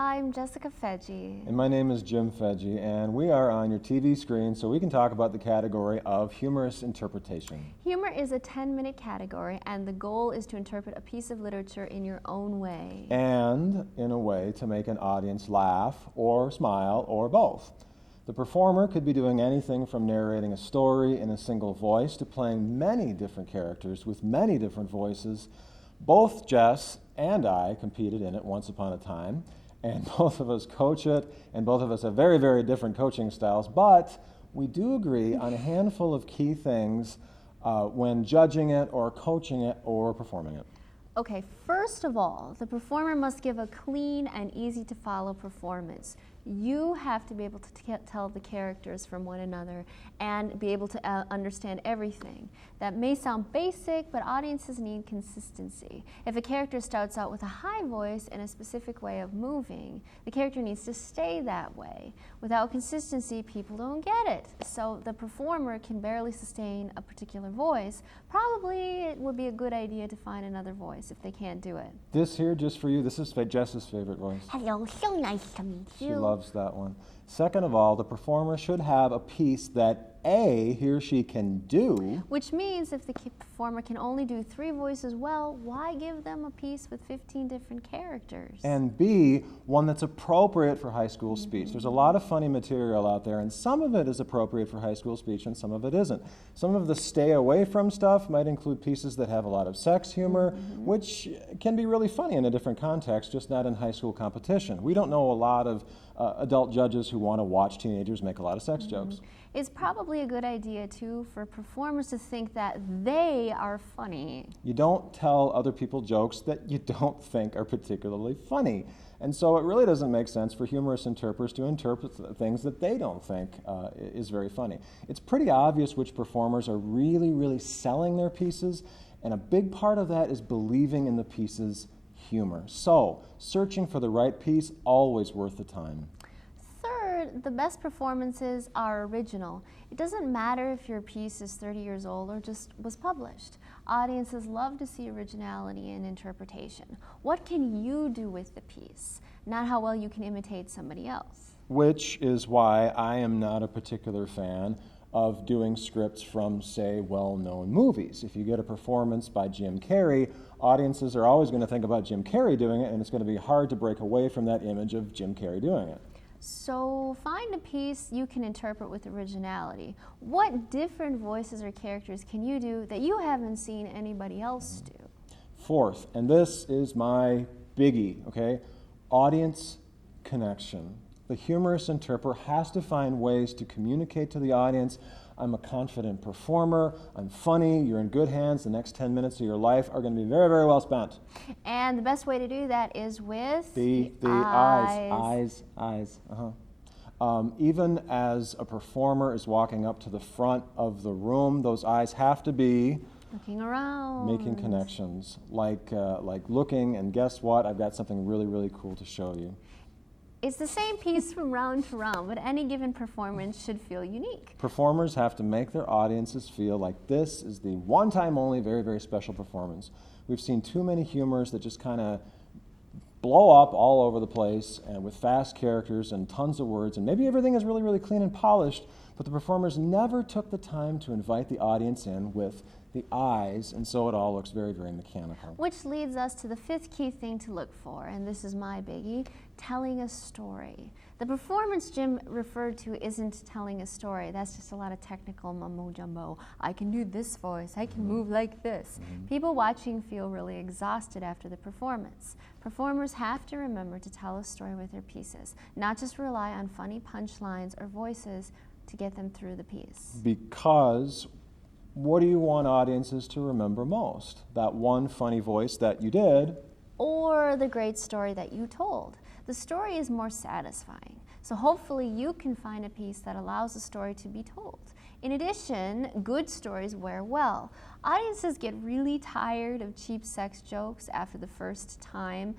I'm Jessica Fedje. And my name is Jim Fedje, and we are on your TV screen so we can talk about the category of humorous interpretation. Humor is a 10-minute category, and the goal is to interpret a piece of literature in your own way. And in a way to make an audience laugh or smile or both. The performer could be doing anything from narrating a story in a single voice to playing many different characters with many different voices. Both Jess and I competed in it once upon a time, and both of us coach it, and both of us have very, very different coaching styles, but we do agree on a handful of key things when judging it or coaching it or performing it. Okay, first of all, the performer must give a clean and easy to follow performance. You have to be able to tell the characters from one another and be able to understand everything. That may sound basic, but audiences need consistency. If a character starts out with a high voice and a specific way of moving, the character needs to stay that way. Without consistency, people don't get it. So the performer can barely sustain a particular voice. Probably it would be a good idea to find another voice if they can't do it. This here, just for you, this is Jess's favorite voice. Hello, so nice to meet you. She loves that one. Second of all, the performer should have a piece that A, he or she can do. Which means if the performer can only do 3 voices well, why give them a piece with 15 different characters? And B, one that's appropriate for high school speech. There's a lot of funny material out there, and some of it is appropriate for high school speech and some of it isn't. Some of the stay away from stuff might include pieces that have a lot of sex humor, which can be really funny in a different context, just not in high school competition. We don't know a lot of adult judges who want to watch teenagers make a lot of sex jokes. It's probably a good idea, too, for performers to think that they are funny. You don't tell other people jokes that you don't think are particularly funny. And so it really doesn't make sense for humorous interpreters to interpret things that they don't think is very funny. It's pretty obvious which performers are really, really selling their pieces, and a big part of that is believing in the piece's humor. So, searching for the right piece, always worth the time. Third, the best performances are original. It doesn't matter if your piece is 30 years old or just was published. Audiences love to see originality in interpretation. What can you do with the piece, not how well you can imitate somebody else? Which is why I am not a particular fan of doing scripts from, say, well-known movies. If you get a performance by Jim Carrey, audiences are always going to think about Jim Carrey doing it, and it's going to be hard to break away from that image of Jim Carrey doing it. So find a piece you can interpret with originality. What different voices or characters can you do that you haven't seen anybody else do? Fourth, and this is my biggie, okay? Audience connection. The humorous interpreter has to find ways to communicate to the audience. I'm a confident performer, I'm funny, you're in good hands, the next 10 minutes of your life are going to be very, very well spent. And the best way to do that is with the eyes. Even as a performer is walking up to the front of the room, those eyes have to be looking around, making connections, like looking, and guess what? I've got something really, really cool to show you. It's the same piece from round to round, but any given performance should feel unique. Performers have to make their audiences feel like this is the one time only, very, very special performance. We've seen too many humors that just kind of blow up all over the place and with fast characters and tons of words, and maybe everything is really, really clean and polished, but the performers never took the time to invite the audience in with the eyes, and so it all looks very, very mechanical. Which leads us to the 5th key thing to look for, and this is my biggie, telling a story. The performance Jim referred to isn't telling a story. That's just a lot of technical mumbo jumbo. I can do this voice, I can move like this. People watching feel really exhausted after the performance. Performers have to remember to tell a story with their pieces, not just rely on funny punchlines or voices to get them through the piece. Because what do you want audiences to remember most? That one funny voice that you did? Or the great story that you told. The story is more satisfying, so hopefully you can find a piece that allows the story to be told. In addition, good stories wear well. Audiences get really tired of cheap sex jokes after the first time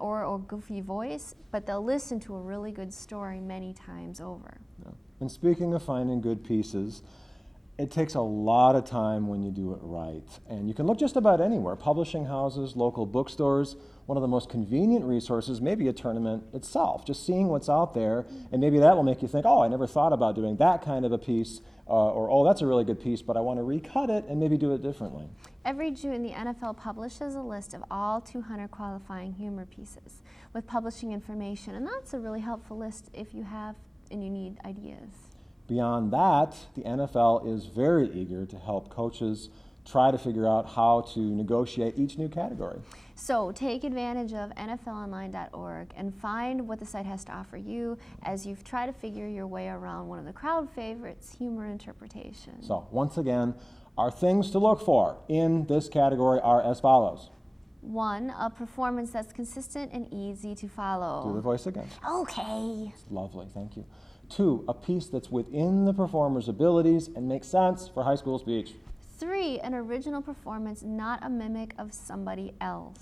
or goofy voice, but they'll listen to a really good story many times over. Yeah. And speaking of finding good pieces, It takes a lot of time when you do it right. And you can look just about anywhere. Publishing houses, local bookstores, one of the most convenient resources may be a tournament itself. Just seeing what's out there, and maybe that will make you think, oh, I never thought about doing that kind of a piece, or oh, that's a really good piece, but I want to recut it and maybe do it differently. Every June, the NFL publishes a list of all 200 qualifying humor pieces with publishing information, and that's a really helpful list if you have and you need ideas. Beyond that, the NFL is very eager to help coaches try to figure out how to negotiate each new category. So take advantage of NFLonline.org and find what the site has to offer you as you try to figure your way around one of the crowd favorites, humor interpretation. So once again, our things to look for in this category are as follows. 1, a performance that's consistent and easy to follow. Do the voice again. Okay. It's lovely, thank you. 2, a piece that's within the performer's abilities and makes sense for high school speech. 3, an original performance, not a mimic of somebody else.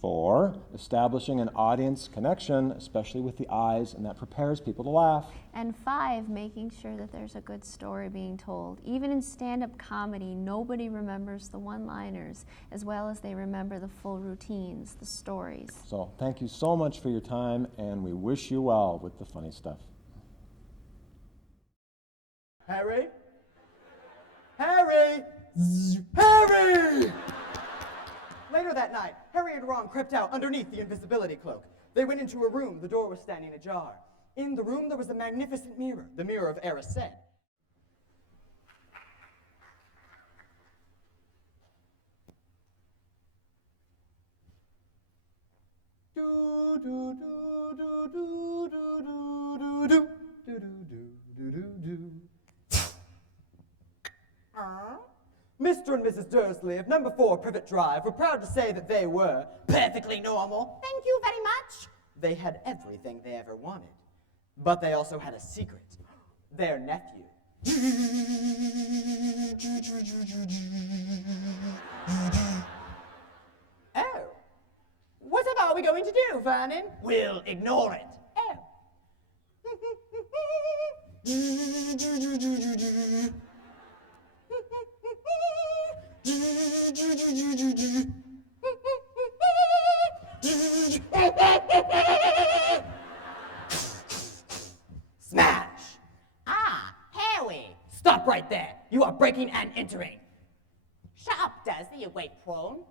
4, establishing an audience connection, especially with the eyes, and that prepares people to laugh. And 5, making sure that there's a good story being told. Even in stand-up comedy, nobody remembers the one-liners as well as they remember the full routines, the stories. So thank you so much for your time, and we wish you well with the funny stuff. Harry? Harry! Harry! Later that night, Harry and Ron crept out underneath the invisibility cloak. They went into a room. The door was standing ajar. In the room, there was a magnificent mirror, the Mirror of Erised. Do do do do do do do do do do do do. Mr. and Mrs. Dursley of number 4 Privet Drive were proud to say that they were perfectly normal. Thank you very much. They had everything they ever wanted. But they also had a secret. Their nephew. Oh. Whatever are we going to do, Vernon? We'll ignore it. Oh. Smash! Ah, Harry! Stop right there! You are breaking and entering. Shut up, Dursley, you great prone.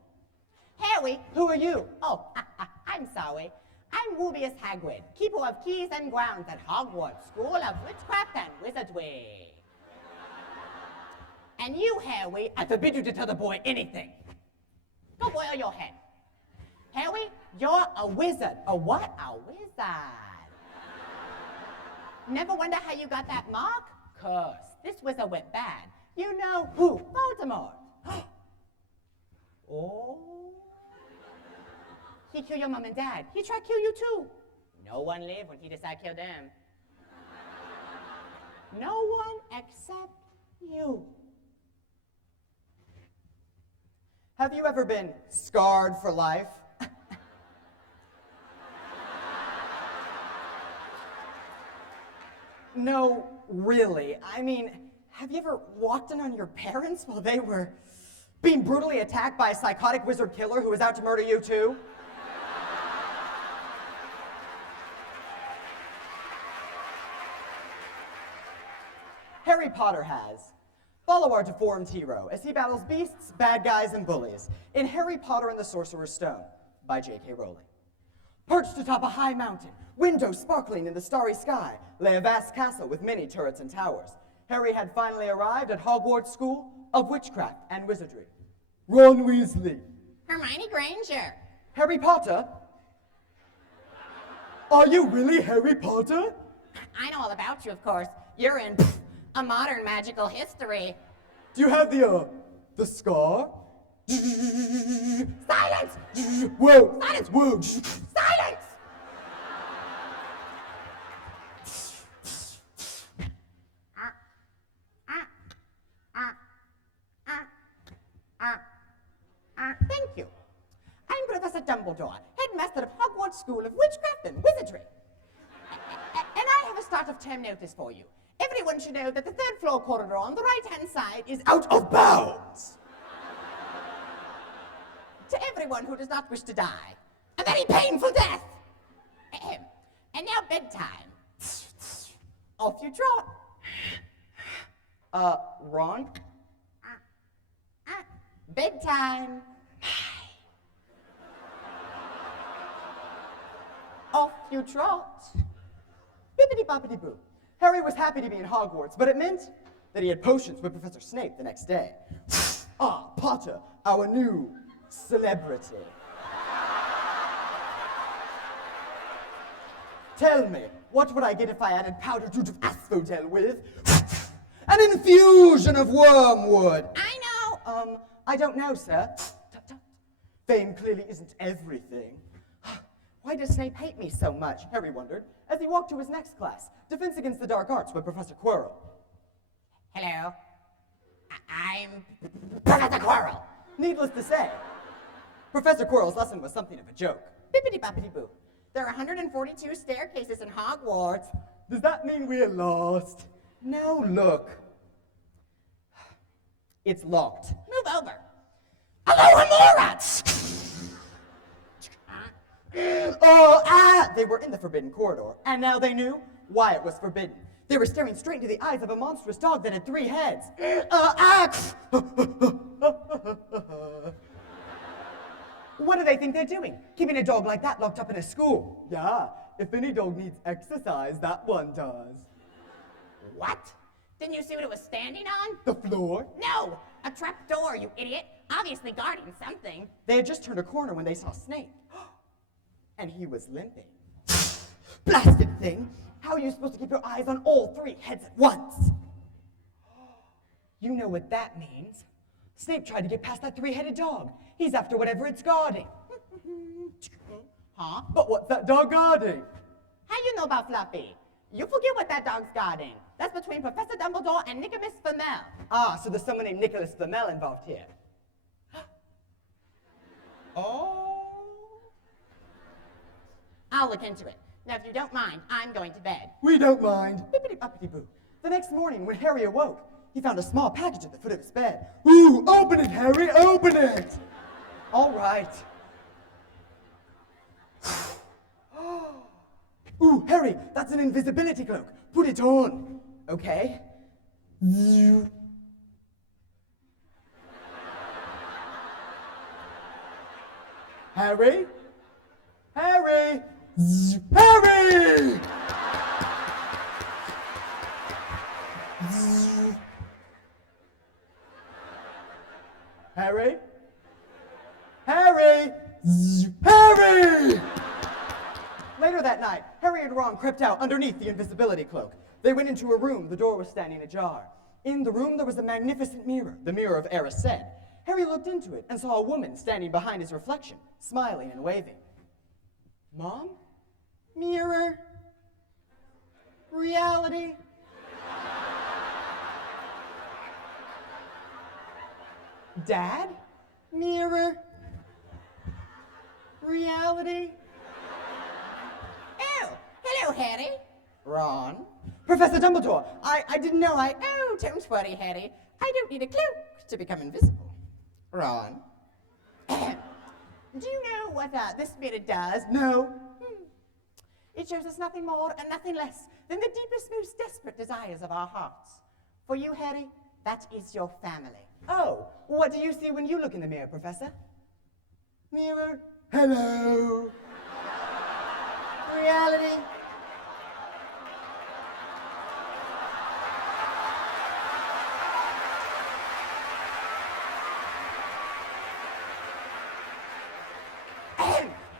Harry! Who are you? Oh, I'm sorry. I'm Rubius Hagrid, keeper of keys and grounds at Hogwarts School of Witchcraft and Wizardry. And you, Harry, I forbid you to tell the boy anything. go boil your head. Harry, you're a wizard. A what? A wizard. Never wonder how you got that mark? 'Cause this wizard went bad. You know who? Voldemort. Oh. He killed your mom and dad. He tried to kill you too. No one lived when he decided to kill them. No one except you. Have you ever been scarred for life? No, really. I mean, have you ever walked in on your parents while they were being brutally attacked by a psychotic wizard killer who was out to murder you too? Harry Potter has. Follow our deformed hero as he battles beasts, bad guys, and bullies in Harry Potter and the Sorcerer's Stone by J.K. Rowling. Perched atop a high mountain, windows sparkling in the starry sky, lay a vast castle with many turrets and towers. Harry had finally arrived at Hogwarts School of Witchcraft and Wizardry. Ron Weasley. Hermione Granger. Harry Potter? Are you really Harry Potter? I know all about you, of course. You're in a modern magical history. Do you have the scar? Silence! Whoa! Silence! Whoa! Silence! Thank you. I'm Professor Dumbledore, Headmaster of Hogwarts School of Witchcraft and Wizardry. And I have a start of term notice for you. Every everyone should know that the third floor corridor on the right-hand side is out of bounds. To everyone who does not wish to die, a very painful death. Ahem. And now bedtime. Off you trot. Ron? Bedtime. Off you trot. Bippity-boppity-boo. Harry was happy to be in Hogwarts, but it meant that he had potions with Professor Snape the next day. Ah, Potter, our new celebrity. Tell me, what would I get if I added powdered root of asphodel with an infusion of wormwood? I know. I don't know, sir. Tut, tut. Fame clearly isn't everything. Why does Snape hate me so much? Harry wondered, as he walked to his next class, Defense Against the Dark Arts with Professor Quirrell. Hello. I'm Professor Quirrell. Needless to say, Professor Quirrell's lesson was something of a joke. Bippity-boppity-boo. There are 142 staircases in Hogwarts. Does that mean we're lost? No, look. It's locked. Move over. Hello, Humorous! They were in the forbidden corridor, and now they knew why it was forbidden. They were staring straight into the eyes of a monstrous dog that had 3 heads. What do they think they're doing? Keeping a dog like that locked up in a school? Yeah, if any dog needs exercise, that one does. What? Didn't you see what it was standing on? The floor? No! A trap door, you idiot! Obviously guarding something. They had just turned a corner when they saw Snape. And he was limping. Blasted thing! How are you supposed to keep your eyes on all 3 heads at once? You know what that means. Snape tried to get past that 3-headed dog. He's after whatever it's guarding. Huh? But what's that dog guarding? How you know about Fluffy? You forget what that dog's guarding. That's between Professor Dumbledore and Nicolas Flamel. Ah, so there's someone named Nicolas Flamel involved here. Oh. I'll look into it. Now, if you don't mind, I'm going to bed. We don't mind. Bippity-boppity-boo. The next morning, when Harry awoke, he found a small package at the foot of his bed. Ooh, open it, Harry, open it! All right. Ooh, Harry, that's an invisibility cloak. Put it on. Okay. Harry? Harry! Harry! Harry? Harry! Harry! Later that night, Harry and Ron crept out underneath the invisibility cloak. They went into a room. The door was standing ajar. In the room, there was a magnificent mirror, the Mirror of Erised. Harry looked into it and saw a woman standing behind his reflection, smiling and waving. Mom? Mirror? Reality? Dad? Mirror? Reality? Oh, hello, Harry. Ron? Professor Dumbledore, I didn't know Oh, don't worry, Harry. I don't need a cloak to become invisible. Ron? Do you know what this mirror does? No. It shows us nothing more and nothing less than the deepest, most desperate desires of our hearts. For you, Harry, that is your family. Oh, what do you see when you look in the mirror, Professor? Mirror? Hello? Reality?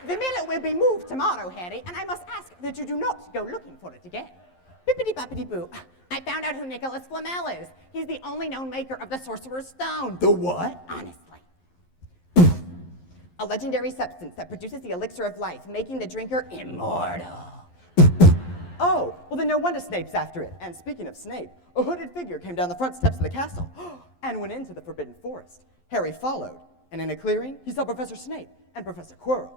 The mirror will be moved tomorrow, Harry, and I must ask that you do not go looking for it again. Bippity-boppity-boo. I found out who Nicolas Flamel is. He's the only known maker of the Sorcerer's Stone. The what? Honestly. A legendary substance that produces the elixir of life, making the drinker immortal. Oh, well then no wonder Snape's after it. And speaking of Snape, a hooded figure came down the front steps of the castle and went into the Forbidden Forest. Harry followed, and in a clearing, he saw Professor Snape and Professor Quirrell.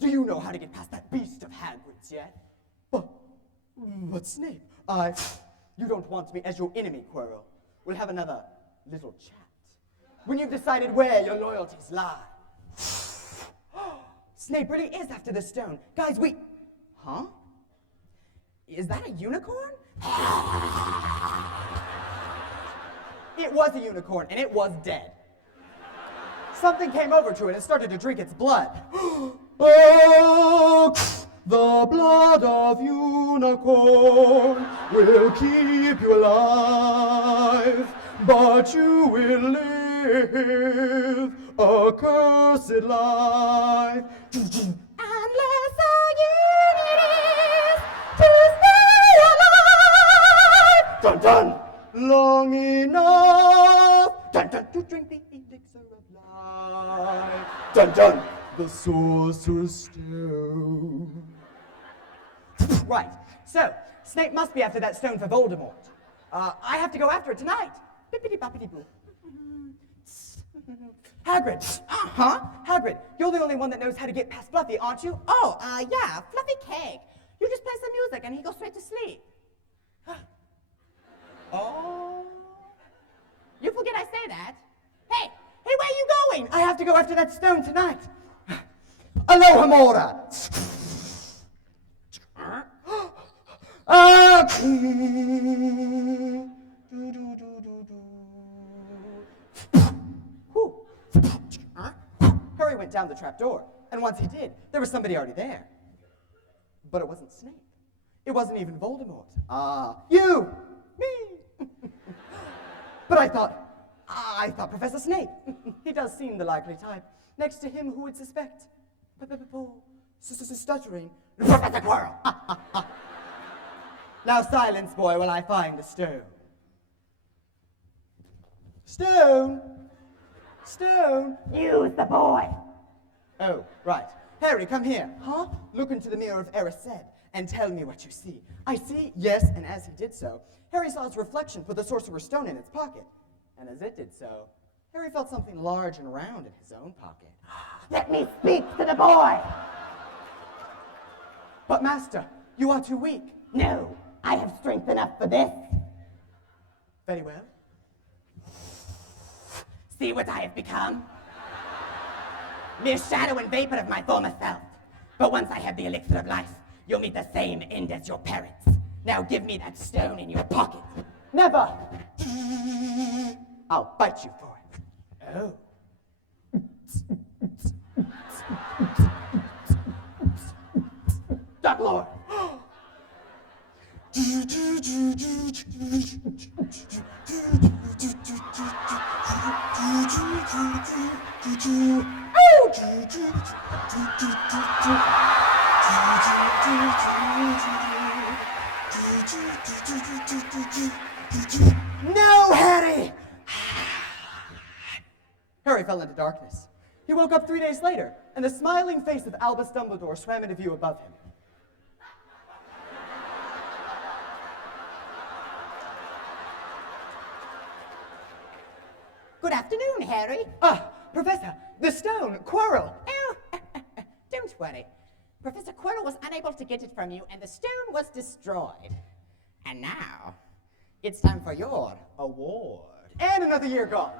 Do you know how to get past that beast of Hagrid's yet? But Snape, You don't want me as your enemy, Quirrell. We'll have another little chat. When you've decided where your loyalties lie. Snape really is after the stone. Guys, Huh? Is that a unicorn? It was a unicorn, and it was dead. Something came over to it and started to drink its blood. Oh, the blood of unicorn will keep you alive, but you will live a cursed life. Unless our unit is to stay alive. Dun dun! Long enough. Dun dun! To drink the elixir of life. Dun dun! The Sorcerer's Stone. Right. So, Snape must be after that stone for Voldemort. I have to go after it tonight. Bippity-boppity-boo. Hagrid. Huh? Hagrid, you're the only one that knows how to get past Fluffy, aren't you? Oh, yeah, Fluffy Cake. You just play some music and he goes straight to sleep. Oh. You forget I say that. Hey, where are you going? I have to go after that stone tonight. Aloha Mora. Harry went down the trapdoor, and once he did, there was somebody already there. But it wasn't Snape. It wasn't even Voldemort. You! Me! But I thought Professor Snape. He does seem the likely type. Next to him, who would suspect? Stuttering. Professor Quirrell! Now silence, boy, while I find the stone. Stone? Stone? Use the boy. Oh, right. Harry, come here. Huh? Look into the Mirror of Erised and tell me what you see. I see, yes, and as he did so, Harry saw his reflection put the Sorcerer's Stone in its pocket. And as it did so, Harry felt something large and round in his own pocket. Let me speak to the boy. But Master, you are too weak. No, I have strength enough for this. Very well. See what I have become? Mere shadow and vapor of my former self. But once I have the elixir of life, you'll meet the same end as your parents. Now give me that stone in your pocket. Never! I'll bite you for it. Oh. Dumbledore! No, Harry! Harry fell into darkness. He woke up 3 days later, and the smiling face of Albus Dumbledore swam into view above him. Good afternoon, Harry. Professor, the stone, Quirrell. Oh, don't worry. Professor Quirrell was unable to get it from you, and the stone was destroyed. And now, it's time for your award. And another year gone.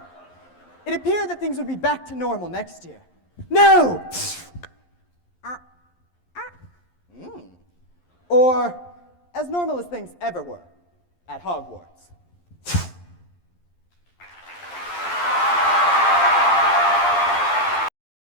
It appeared that things would be back to normal next year. No! Or as normal as things ever were at Hogwarts.